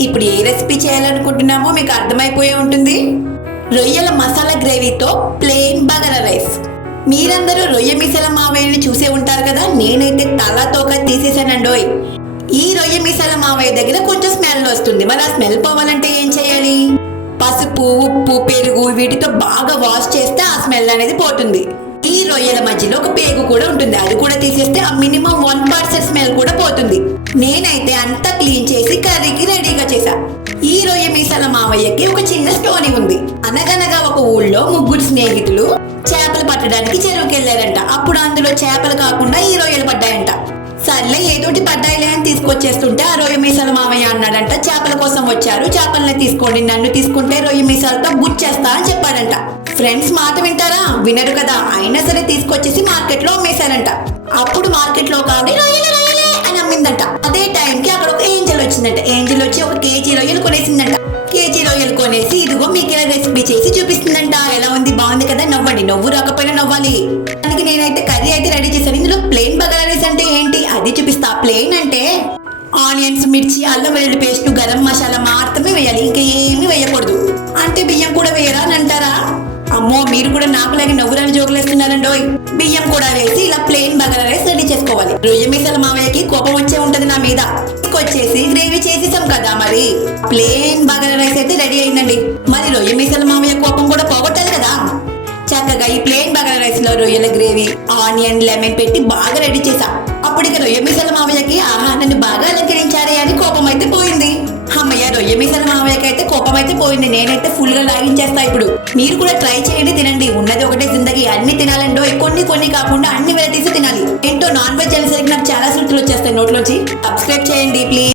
ఇప్పుడు ఏ రెసిపీ చేయాలనుకుంటున్నామో మీకు అర్థమైపోయి ఉంటుంది. రొయ్యల మసాలా గ్రేవీతో ప్లెయిన్ బగారా రైస్ మీరందరూ రొయ్య మిసల మావయ్యని చూసే ఉంటారు కదా నేనైతే తల తోక తీసేసానండోయ్ ఈ రొయ్య మిసల మావయ్య దగ్గర కొంచెం స్మెల్ వస్తుంది. మరి ఆ స్మెల్ పోవాలంటే ఏం చేయాలి? పసుపు ఉప్పు పెరుగు వీటితో బాగా వాష్ చేస్తే ఆ స్మెల్ అనేది పోతుంది. ఈ రొయ్యల మధ్యలో ఒక పేగు కూడా ఉంటుంది. అది కూడా తీసేస్తే ఆ మినిమం ఈ రొయ్య మీసాల మావయ్యకి ఒక చిన్న స్టోరీ ఉంది. అనగనగా ఒక ఊళ్ళో ముగ్గురు స్నేహితులు చేపలు పట్టడానికి చెరువుకి వెళ్ళారంట అప్పుడు అందులో చేపలు కాకుండా ఈ రొయ్యలు పడ్డాయంట. సర్లే ఏదోటి పడ్డాయిలే అని తీసుకొచ్చేస్తుంటే ఆ రొయ్య మీసాల మావయ్య అన్నాడంట. చేపల కోసం వచ్చారు. చేపల్ని తీసుకోండి నన్ను తీసుకుంటే రొయ్య మీసాలతో గుచ్చేస్తా అని చెప్పాడంట. ఫ్రెండ్స్ మాట వింటారా? వినరు కదా. అయినా సరే తీసుకొచ్చేసి మార్కెట్లో అమ్మేశారంట. అప్పుడు మార్కెట్లో ఒక ఆవిడ రొయ్యలు రొయ్యలే అని అమ్మిందంట. అదే టైంకి అక్కడ ఒక ఏంజల్ వచ్చిందంట. ఏంజల్ వచ్చి రొయ్యలు కొనేసిందంట. కేజీ రొయ్యలు కొనేసి ఇదిగో మీకు ఇలా రెసిపీ చేసి చూపిస్తుందంట. ఎలా ఉంది? బాగుంది కదా? నవ్వండి. నవ్వు రాకపోయినా నవ్వాలి. దానికి నేనైతే కర్రీ అయితే రెడీ చేశాను. ఇందులో ప్లేన్ బగారా రైస్ అంటే ఏంటి? అది చూపిస్తా. ప్లేన్ అంటే ఆనియన్స్ మిర్చి అల్లం వెల్లుల్లి పేస్ట్ గరం మసాలా మాత్రమే వేయాలి. ఇంకా ఏమీ వేయకూడదు. అంటే బియ్యం కూడా వేయరా అని అంటారా? అమ్మో మీరు కూడా నాకులాగే నవ్వురాని జోకులేస్తున్నారండో బియ్యం కూడా వేసి ఇలా ప్లేన్ బగారా రైస్ రెడీ చేసుకోవాలి. రొయ్య మీసాల మావయ్యకి కోపం వచ్చే ఉంటది నా మీద. వచ్చేసి గ్రేవీ చేసి కదా మరి? ప్లేన్ బగారా రైస్ అయితే రెడీ అయిందండి. మరి రొయ్య మీసాల మామయ్య కోపం కూడా పోగొట్టాలి కదా? చక్కగా ఈ ప్లేన్ బగారా రైస్లో రొయ్యల గ్రేవీ ఆనియన్ లెమన్ పెట్టి బాగా రెడీ చేసా అప్పుడు ఇక రొయ్య మీసాల మామయ్యకి ఆహారాన్ని బాగా అలంకరించారే అని కోపం అయితే పోయింది. అమ్మయ్య రొయ్య మీసాల మామయ్యకి అయితే కోపం అయితే పోయింది. నేనైతే ఫుల్గా లాగించేస్తా ఇప్పుడు. మీరు కూడా ట్రై చేయండి తినండి. ఉన్నది ఒకటే జిందగీ. అన్ని తినాలండో కొన్ని కొన్ని కాకుండా అన్ని వెరైటీస్ తినాలి. ఏంటో నాన్ వెజ్ అనేసరికి నాకు చాలా సృష్టిలు వచ్చేస్తాయి నోట్లోంచి. సబ్స్క్రైబ్ చేయండి ప్లీజ్